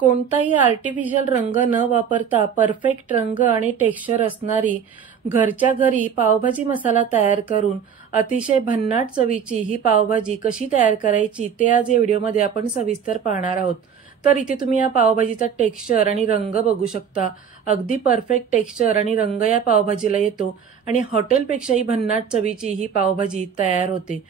कोणताही आर्टिफिशियल रंग न वापरता परफेक्ट रंग आणि टेक्स्चर असणारी घरच्या घरी पावभाजी मसाला तयार करून अतिशय भन्नाट चवीची ही पावभाजी कशी तयार करायची ते आज या व्हिडिओमध्ये आपण सविस्तर पाहणार आहोत। तर इथे तुम्ही या पावभाजीचा टेक्स्चर आणि रंग बघू शकता। अगदी परफेक्ट टेक्स्चर आणि रंग या पावभाजीला येतो आणि हॉटेलपेक्षाही भन्नाट चवीची ही पावभाजी तयार होते।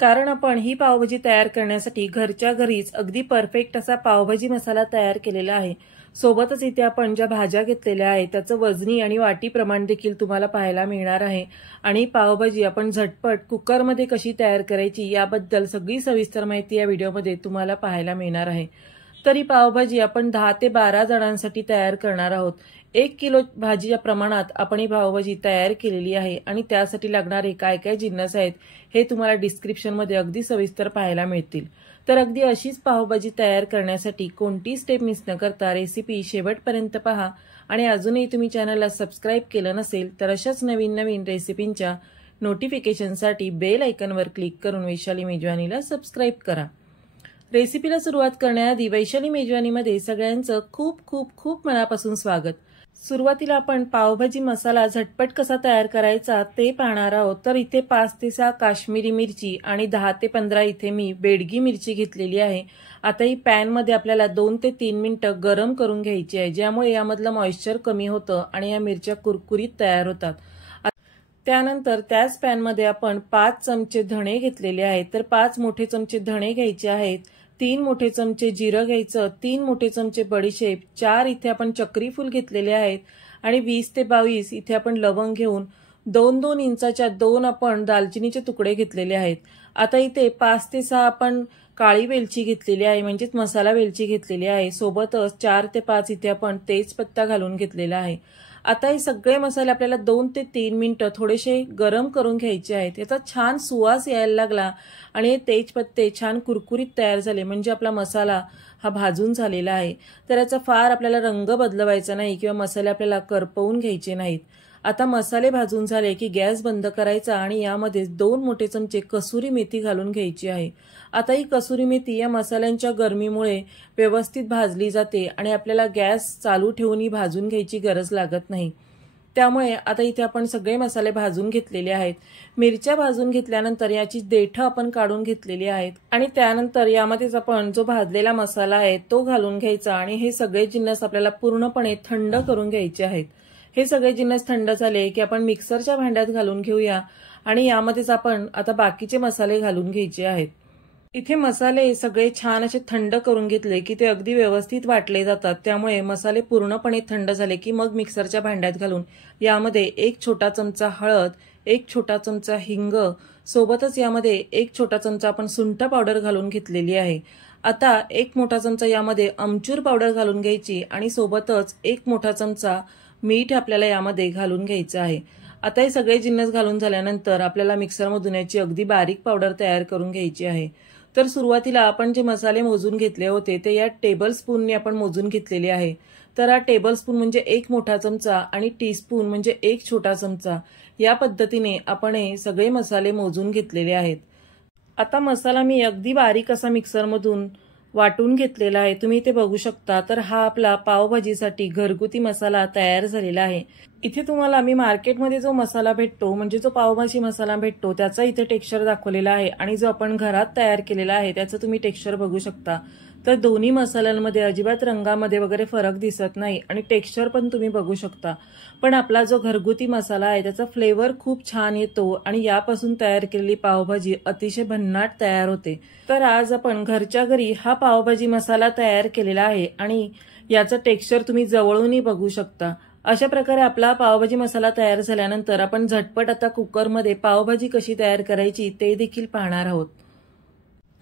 कारण आपण ही पावभाजी तयार करण्यासाठी घरच्या घरीच अगदी परफेक्ट असा पावभाजी मसाला तयार केलेला आहे। सोबतच इथे आपण ज्या भाज्या घेतलेल्या आहेत त्याचं वजनी आणि वाटी प्रमाण देखील तुम्हाला पाहायला मिळणार आहे आणि पावभाजी आपण झटपट कुकरमध्ये कशी तयार करायची याबद्दल सगळी सविस्तर माहिती या व्हिडिओमध्ये तुम्हाला पाहायला मिळणार आहे। तरी पावभाजी आपण 10 ते 12 जणांसाठी तयार करणार आहोत। 1 किलो भाजीच्या प्रमाणात आपण ही पावभाजी तयार केलेली आहे आणि त्यासाठी लागणारे काय काय जिन्नस आहेत हे तुम्हाला डिस्क्रिप्शनमध्ये अगदी सविस्तर पाहायला मिळतील। तर अगदी अशीच पावभाजी तयार करण्यासाठी कोणती स्टेप मिस न करता रेसिपी शेवटपर्यंत पहा आणि अजूनही तुम्ही चॅनलला सबस्क्राइब केलं नसेल तर अशाच नवीन नवीन रेसिपींच्या नोटिफिकेशनसाठी बेल आयकॉनवर क्लिक करून वैशाली मेजवानीला सबस्क्राइब करा। रेसिपीला सुरुवात करण्याआधी वैशाली मेजवानीमध्ये सगळ्यांचं खूप खूप खूप मनापासून स्वागत। सुरुवातीला आपण पावभाजी मसाला झटपट कसा तयार करायचा ते पाहणार आहोत। तर इथे 5 ते 6 काश्मीरी मिरची आणि 10 ते 15 इथे मी बेडगी मिरची घेतलेली आहे। आता ही पॅन मध्ये आपल्याला 2 ते 3 मिनिटं गरम करून घ्यायची आहे, ज्यामुळे यामधलं मॉइश्चर कमी होतं आणि या मिरच्या कुरकुरीत तयार होतात। त्यानंतर त्याच पॅन मध्ये आपण 5 चमचे धणे घेतलेले आहेत। तर 5 मोठे चमचे धणे घ्यायचे आहेत, 3 मोठे चमचे जिरं घ्यायचं, 3 मोठे चमचे बडीशेप, 4 इथे आपण चक्री फूल घेतलेले आहेत आणि 20 ते 22 इथे आपण लवंग घेऊन 2-2 इंचाच्या 2 आपण दालचिनीचे तुकडे घेतलेले आहेत। आता इथे 5 ते 6 आपण काळी वेलची घेतलेली आहे, म्हणजेच मसाला वेलची घेतलेली आहे। सोबतच 4 ते 5 इथे आपण तेजपत्ता घालून घेतलेला आहे। आता हे सगळे मसाले आपल्याला 2 ते 3 मिनिटं थोडेसे गरम करून घ्यायचे आहेत। याचा छान सुवास यायला लागला आणि हे तेजपत्ते छान कुरकुरीत तयार झाले म्हणजे आपला मसाला हा भाजून झालेला आहे। तर याचा फार आपल्याला रंग बदलवायचा नाही किंवा मसाले आपल्याला करपवून घ्यायचे नाहीत। आता मसाले भाजून झाले की गॅस बंद करायचा आणि यामध्ये 2 मोठे चमचे कसुरी मेथी घालून घ्यायची आहे। आता ही कसुरी मेथी या मसाल्यांच्या गरमीमुळे व्यवस्थित भाजली जाते आणि आपल्याला गॅस चालू ठेवून ही भाजून घ्यायची गरज लागत नाही। त्यामुळे आता इथे आपण सगळे मसाले भाजून घेतलेले आहेत। मिरच्या भाजून घेतल्यानंतर याची देठं आपण काढून घेतलेली आहेत आणि त्यानंतर यामध्येच आपण जो भाजलेला मसाला आहे तो घालून घ्यायचा आणि हे सगळे जिन्नस आपल्याला पूर्णपणे थंड करून घ्यायचे आहेत। हे सगळे जिन्नस थंड झाले की आपण मिक्सरच्या भांड्यात घालून घेऊया आणि यामध्येच आपण आता बाकीचे मसाले घालून घ्यायचे आहेत। इथे मसाले सगळे छान असे थंड करून घेतले की ते अगदी व्यवस्थित वाटले जातात। त्यामुळे मसाले पूर्णपणे थंड झाले की मग मिक्सरच्या भांड्यात घालून यामध्ये 1 छोटा चमचा हळद, 1 छोटा चमचा हिंग, सोबतच यामध्ये 1 छोटा चमचा आपण सुंठ पावडर घालून घेतलेली आहे। आता 1 मोठा चमचा यामध्ये आमचूर पावडर घालून घ्यायची आणि सोबतच 1 मोठा चमचा मीठ आपल्याला यामध्ये घालून घ्यायचं आहे। आता हे सगळे जिन्नस घालून झाल्यानंतर आपल्याला मिक्सरमधून याची अगदी बारीक पावडर तयार करून घ्यायची आहे। तर सुरुवातीला आपण जे मसाले मोजून घेतले होते ते या टेबल स्पूनने आपण मोजून घेतलेले आहे। तर हा टेबल स्पून म्हणजे 1 मोठा चमचा आणि टीस्पून म्हणजे 1 छोटा चमचा, या पद्धतीने आपण हे सगळे मसाले मोजून घेतलेले आहेत। आता मसाला मी अगदी बारीक असा मिक्सरमधून वाटून घेतलेला आहे, तुम्ही इथे बघू शकता। तर हा आपला पावभाजीसाठी घरगुती मसाला तयार झालेला आहे। इथे तुम्हाला मी मार्केटमध्ये जो मसाला भेटतो म्हणजे जो पावभाजी मसाला भेटतो त्याचा इथे टेक्स्चर दाखवलेला आहे आणि जो आपण घरात तयार केलेला आहे त्याचं तुम्ही टेक्स्चर बघू शकता। तर दोन्ही मसाल्यांमध्ये अजिबात रंगामध्ये वगैरे फरक दिसत नाही आणि टेक्स्चर पण तुम्ही बघू शकता। पण आपला जो घरगुती मसाला आहे त्याचा फ्लेवर खूप छान येतो आणि यापासून तयार केलेली पावभाजी अतिशय भन्नाट तयार होते। तर आज आपण घरच्या घरी हा पावभाजी मसाला तयार केलेला आहे आणि याचं टेक्स्चर तुम्ही जवळूनही बघू शकता। अशा प्रकारे आपला पावभाजी मसाला तयार झाल्यानंतर आपण झटपट आता कुकरमध्ये पावभाजी कशी तयार करायची ते देखील पाहणार आहोत।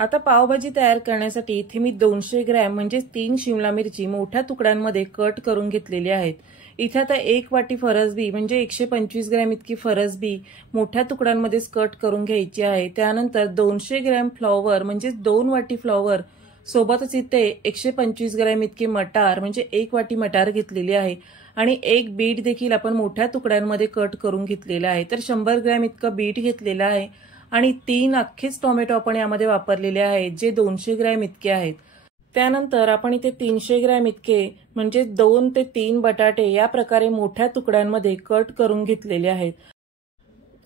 आता पावभाजी तयार करण्यासाठी इथे मी 200 ग्रॅम म्हणजे 3 शिमला मिरची मोठ्या तुकड्यांमध्ये कट करून घेतलेली आहेत। इथे आता 1 वाटी फरसबी म्हणजे 125 ग्रॅम इतकी फरसबी मोठ्या तुकड्यांमध्ये कट करून घ्यायची आहे। त्यानंतर 200 ग्रॅम फ्लॉवर म्हणजे 2 वाटी फ्लॉवर, सोबतच इथे 125 ग्रॅम इतकी मटार म्हणजे 1 वाटी मटार घेतलेली आहे आणि 1 बीट देखील आपण मोठ्या तुकड्यांमध्ये कट करून घेतलेला आहे। तर 100 ग्रॅम इतकं बीट घेतलेलं आहे आणि 3 अख्खेच टोमॅटो आपण यामध्ये वापरलेले आहेत जे 200 ग्रॅम इतके आहेत। त्यानंतर आपण इथे 300 ग्रॅम इतके म्हणजे 2 ते 3 बटाटे या प्रकारे मोठ्या तुकड्यांमध्ये कट करून घेतलेले आहेत।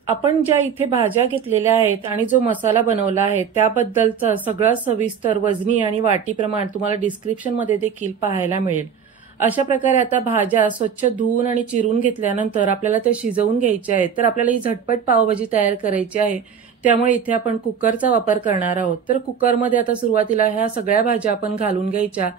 आपण ज्या इथे भाज्या घेतलेल्या आहेत आणि जो मसाला बनवला आहे त्याबद्दलचा सगळा सविस्तर वजनी आणि वाटी प्रमाण तुम्हाला डिस्क्रिप्शनमध्ये देखील पाहायला मिळेल। अशा प्रकारे आता भाज्या स्वच्छ धुवून आणि चिरून घेतल्यानंतर आपल्याला ते शिजवून घ्यायचे आहेत। तर आपल्याला ही झटपट पावभाजी तयार करायची आहे, त्यामुळे इथे आपण कुकरचा वापर करणार आहोत। तर कुकरमध्ये आता सुरुवातीला ह्या सगळ्या भाज्या आपण घालून घ्यायच्या।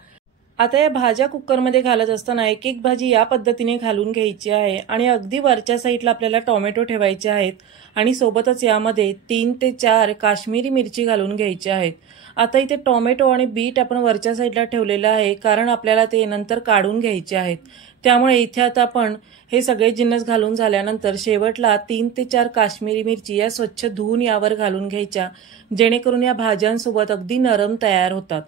आता या भाज्या कुकरमध्ये घालत असताना एक एक भाजी या पद्धतीने घालून घ्यायची आहे आणि अगदी वरच्या साईडला आपल्याला टोमॅटो ठेवायचे आहेत आणि सोबतच यामध्ये 3 ते 4 काश्मीरी मिरची घालून घ्यायची आहेत। आता इथे टोमॅटो आणि बीट आपण वरच्या साईडला ठेवलेलं आहे, कारण आपल्याला ते नंतर काढून घ्यायचे आहेत। त्यामुळे इथे आता आपण हे सगळे जिन्नस घालून झाल्यानंतर शेवटला 3 ते 4 काश्मीरी मिरची या स्वच्छ धुवून यावर घालून घ्यायच्या, जेणेकरून या भाज्यांसोबत अगदी नरम तयार होतात।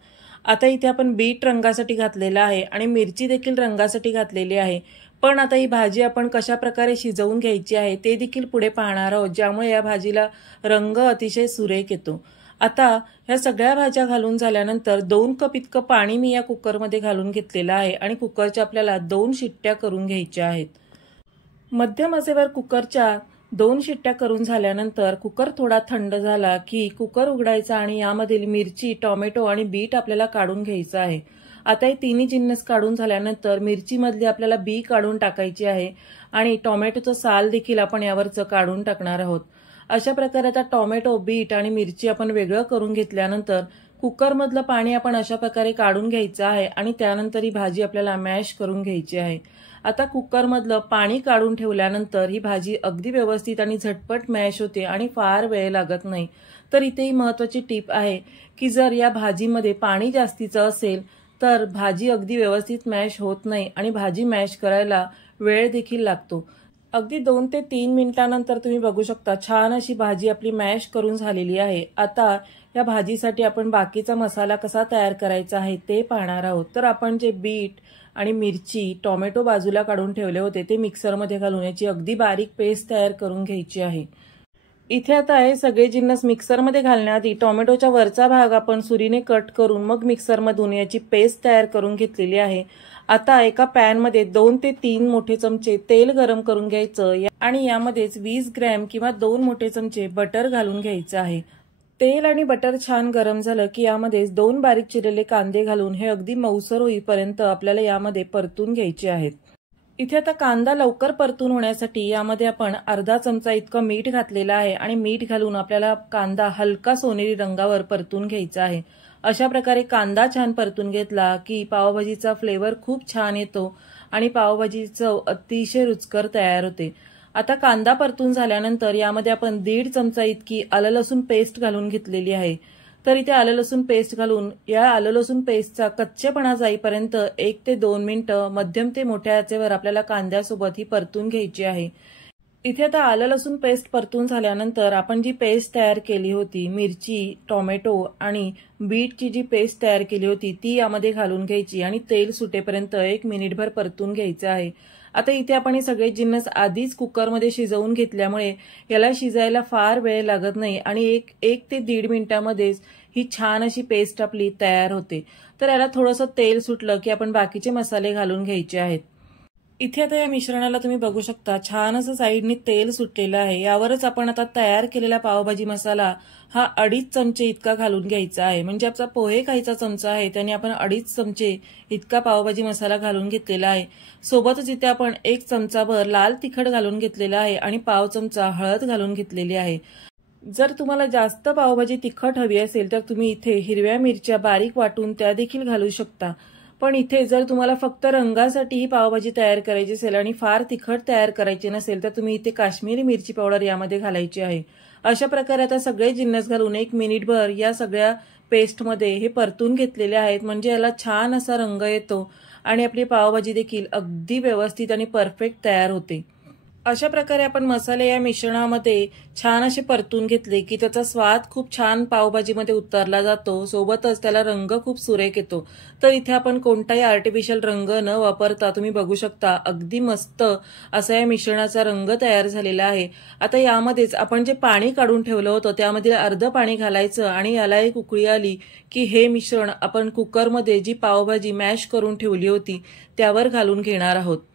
आता इथे आपण बीट रंगासाठी घातलेला आहे आणि मिरची देखील रंगासाठी घातलेली आहे, पण आता ही भाजी आपण कशा प्रकारे शिजवून घ्यायची आहे ते देखील पुढे पाहणार आहोत, ज्यामुळे या भाजीला रंग अतिशय सुरेख येतो। आता ह्या सगळ्या भाज्या घालून झाल्यानंतर 2 कप इतकं पाणी मी या कुकरमध्ये घालून घेतलेलं आहे आणि कुकरच्या आपल्याला 2 शिट्ट्या करून घ्यायच्या आहेत। मध्यम आचेवर कुकरच्या 2 शिट्ट्या करून झाल्यानंतर कुकर थोडा थंड झाला की कुकर उघडायचा आणि यामधील मिरची, टोमॅटो आणि बीट आपल्याला काढून घ्यायचं आहे। आता हे तिन्ही जिन्नस काढून झाल्यानंतर मिरचीमधली आपल्याला बी काढून टाकायची आहे आणि टोमॅटोचं साल देखील आपण यावरचं काढून टाकणार आहोत। अशा प्रकारे आता टोमॅटो, बीट आणि मिरची आपण वेगळं करून घेतल्यानंतर कुकरमधलं पाणी आपण अशा प्रकारे काढून घ्यायचं आहे आणि त्यानंतर ही भाजी आपल्याला मॅश करून घ्यायची आहे। आता कुकरमधलं पाणी काढून ठेवल्यानंतर ही भाजी अगदी व्यवस्थित आणि झटपट मॅश होते आणि फार वेळ लागत नाही। तर इथे ही महत्त्वाची टीप आहे की जर या भाजीमध्ये पाणी जास्तीचं असेल तर भाजी अगदी व्यवस्थित मॅश होत नाही आणि भाजी मॅश करायला वेळ देखील लागतो। अगदी 2 ते 3 मिनिटांनंतर तुम्ही बघू शकता छान अशी भाजी आपली मॅश करून झालेली आहे। आता या भाजीसाठी आपण बाकीचा मसाला कसा तयार करायचा आहे ते पाहणार आहोत। तर आपण जे बीट आणि मिरची, टोमॅटो बाजूला काढून ठेवले होते ते मिक्सरमध्ये घालून याची अगदी बारीक पेस्ट तयार करून घ्यायची आहे। इथे आता हे सगळे जिन्नस मिक्सरमध्ये घालण्याआधी टोमॅटोचा वरचा भाग आपण सुरीने कट करून मग मिक्सरमधून याची पेस्ट तयार करून घेतलेली आहे। आता एका पॅनमध्ये 2 ते 3 मोठे चमचे तेल गरम करून घ्यायचं आणि यामध्येच 20 ग्रॅम किंवा 2 मोठे चमचे बटर घालून घ्यायचं आहे। तेल आणि बटर छान गरम झालं की यामध्ये 2 बारीक चिरलेले कांदे घालून हे अगदी मऊसर होईपर्यंत आपल्याला यामध्ये परतून घ्यायचे आहेत। इथे आता कांदा लवकर परतून होण्यासाठी यामध्ये आपण अर्धा चमचा इतकं मीठ घातलेलं आहे आणि मीठ घालून आपल्याला कांदा हलका सोनेरी रंगावर परतून घ्यायचा आहे। अशा प्रकारे कांदा छान परतून घेतला की पावभाजीचा फ्लेवर खूप छान येतो आणि पावभाजी चव अतिशय रुचकर तयार होते। आता कांदा परतून झाल्यानंतर यामध्ये आपण 1.5 चमचा इतकी आलं लसूण पेस्ट घालून घेतलेली आहे। तर इथे आलं लसूण पेस्ट घालून या आलं लसूण पेस्टचा कच्चेपणा जाईपर्यंत 1 ते 2 मिनिटं मध्यम ते मोठ्या आचेवर आपल्याला कांद्यासोबत ही परतून घ्यायची आहे। इथे आता आलं लसूण पेस्ट परतून झाल्यानंतर आपण जी पेस्ट तयार केली होती, मिरची, टोमॅटो आणि बीटची जी पेस्ट तयार केली होती ती यामध्ये घालून घ्यायची आणि तेल सुटेपर्यंत 1 मिनिटभर परतून घ्यायचं आहे। आता इथे आपण हे सगळे जिन्नस आधीच कुकरमध्ये शिजवून घेतल्यामुळे याला शिजायला फार वेळ लागत नाही आणि 1 ते 1.5 मिनिटांमध्येच ही छान अशी पेस्ट आपली तयार होते। तर याला थोडंसं तेल सुटलं की आपण बाकीचे मसाले घालून घ्यायचे आहेत। इथे आता या मिश्रणाला तुम्ही बघू शकता छान असं साईडनी तेल सुटलेलं आहे। यावरच आपण आता तयार केलेला पावभाजी मसाला हा 2.5 चमचे इतका घालून घ्यायचा आहे। म्हणजे आपला पोहे खायचा चमचा आहे त्याने आपण 2.5 चमचे इतका पावभाजी मसाला घालून घेतलेला आहे। सोबतच इथे आपण 1 चमचाभर लाल तिखट घालून घेतलेला आहे आणि पाव चमचा हळद घालून घेतलेली आहे। जर तुम्हाला जास्त पावभाजी तिखट हवी असेल तर तुम्ही इथे हिरव्या मिरच्या बारीक वाटून त्या देखील घालू शकता, पण इथे जर तुम्हाला फक्त रंगासाठी ही पावभाजी तयार करायची असेल आणि फार तिखट तयार करायची नसेल तर तुम्ही इथे काश्मीरी मिरची पावडर यामध्ये घालायची आहे। अशा प्रकारे आता सगळे जिन्नस घालून 1 मिनिटभर या सगळ्या पेस्टमध्ये हे परतून घेतलेले आहेत, म्हणजे याला छान असा रंग येतो आणि आपली पावभाजी देखील अगदी व्यवस्थित आणि परफेक्ट तयार होते। अशा प्रकारे आपण मसाले या मिश्रणामध्ये छान असे परतून घेतले की त्याचा स्वाद खूप छान पावभाजीमध्ये उतरला जातो, सोबतच त्याला रंग खूप सुरेख येतो। तर इथे आपण कोणताही आर्टिफिशियल रंग न वापरता तुम्ही बघू शकता अगदी मस्त असा या मिश्रणाचा रंग तयार झालेला आहे। आता यामध्येच आपण जे पाणी काढून ठेवलं होतं त्यामध्ये अर्ध पाणी घालायचं आणि याला एक उकळी आली की हे मिश्रण आपण कुकरमध्ये जी पावभाजी मॅश करून ठेवली होती त्यावर घालून घेणार आहोत।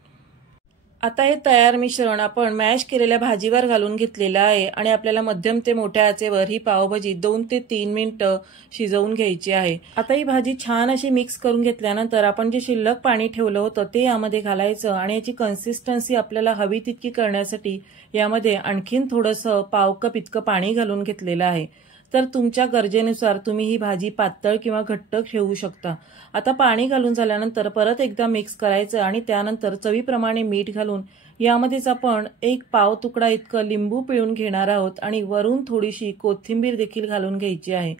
आता हे तयार मिश्रण आपण मॅश केलेल्या भाजीवर घालून घेतलेलं आहे आणि आपल्याला मध्यम ते मोठ्या आचेवर ही पावभाजी 2 ते 3 मिनिटं शिजवून घ्यायची आहे। आता ही भाजी छान अशी मिक्स करून घेतल्यानंतर आपण जे शिल्लक पाणी ठेवलं होतं ते यामध्ये घालायचं आणि याची कन्सिस्टन्सी आपल्याला हवी तितकी करण्यासाठी यामध्ये आणखीन थोडंसं पाव कप इतकं पाणी घालून घेतलेलं आहे। तर तुमच्या गरजेनुसार तुम्ही ही भाजी पातळ किंवा घट्ट ठेवू शकता। आता पाणी घालून झाल्यानंतर परत एकदा मिक्स करायचं आणि त्यानंतर चवीप्रमाणे मीठ घालून यामध्येच आपण एक पाव तुकडा इतकं लिंबू पिळून घेणार आहोत आणि वरून थोडीशी कोथिंबीर देखील घालून घ्यायची आहे।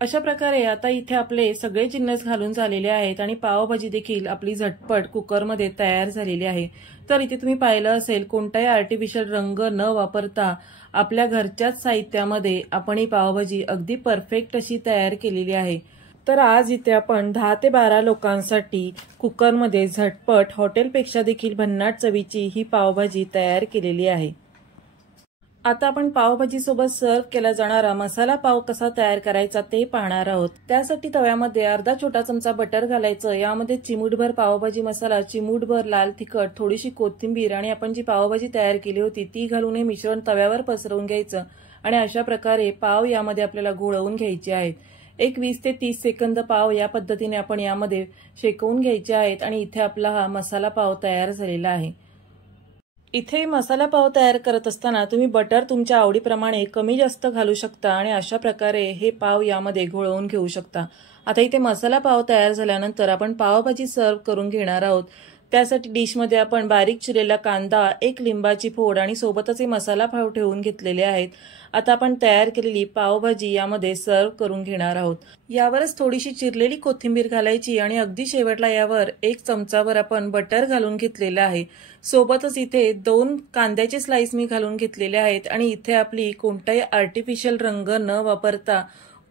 अशा प्रकारे आता इथे आपले सगळे जिन्नस घालून झालेले आहेत आणि पावभाजी देखील आपली झटपट कुकरमध्ये तयार झालेली आहे। तर इथे तुम्ही पाहिलं असेल कोणताही आर्टिफिशियल रंग न वापरता आपल्या घरच्याच साहित्यामध्ये आपण ही पावभाजी अगदी परफेक्ट अशी तयार केलेली आहे। तर आज इथे आपण 10 ते 12 लोकांसाठी कुकरमध्ये झटपट हॉटेलपेक्षा देखील भन्नाट चवीची ही पावभाजी तयार केलेली आहे। आता आपण पावभाजी सोबत सर्व केला जाणारा मसाला पाव कसा तयार करायचा ते पाहणार आहोत। त्यासाठी तव्यामध्ये अर्धा छोटा चमचा बटर घालायचं, यामध्ये चिमूटभर पावभाजी मसाला, चिमूटभर लाल तिखट, थोडीशी कोथिंबीर आणि आपण जी पावभाजी तयार केली होती ती घालून हे मिश्रण तव्यावर पसरवून घ्यायचं आणि अशा प्रकारे पाव यामध्ये आपल्याला घोळवून घ्यायचे आहेत। एक 20 ते 30 सेकंद पाव या पद्धतीने आपण यामध्ये शेकवून घ्यायचे आहेत आणि इथे आपला हा मसाला पाव तयार झालेला आहे। इथे मसाला पाव तयार करत असताना तुम्ही बटर तुमच्या आवडीप्रमाणे कमी जास्त घालू शकता आणि अशा प्रकारे हे पाव यामध्ये घोळवून घेऊ शकता। आता इथे मसाला पाव तयार झाल्यानंतर आपण पावभाजी सर्व करून घेणार आहोत। त्यासाठी डिशमध्ये आपण बारीक चिरलेला कांदा, एक लिंबाची फोड आणि सोबतच हे मसाला पाव ठेवून घेतलेले आहेत। आता आपण तयार केलेली पावभाजी यामध्ये सर्व करून घेणार आहोत। यावरच थोडीशी चिरलेली कोथिंबीर घालायची आणि अगदी शेवटला यावर 1 चमचावर आपण बटर घालून घेतलेलं आहे। सोबतच इथे 2 कांद्याचे स्लाइस मी घालून घेतलेले आहेत आणि इथे आपली कोणताही आर्टिफिशियल रंग न वापरता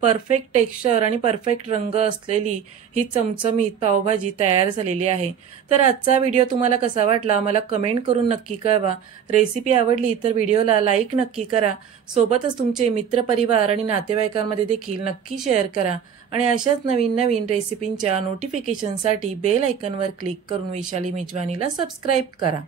परफेक्ट टेक्स्चर आणि परफेक्ट रंग असलेली ही चमचमीत पावभाजी तयार झालेली आहे। तर आजचा व्हिडिओ तुम्हाला कसा वाटला मला कमेंट करून नक्की कळवा। रेसिपी आवडली तर व्हिडिओला लाईक नक्की करा, सोबतच तुमचे मित्रपरिवार आणि नातेवाईकांमध्ये देखील नक्की शेअर करा आणि अशाच नवीन नवीन रेसिपींच्या नोटिफिकेशनसाठी बेल आयकॉनवर क्लिक करून वैशाली मेजवानीला सबस्क्राइब करा।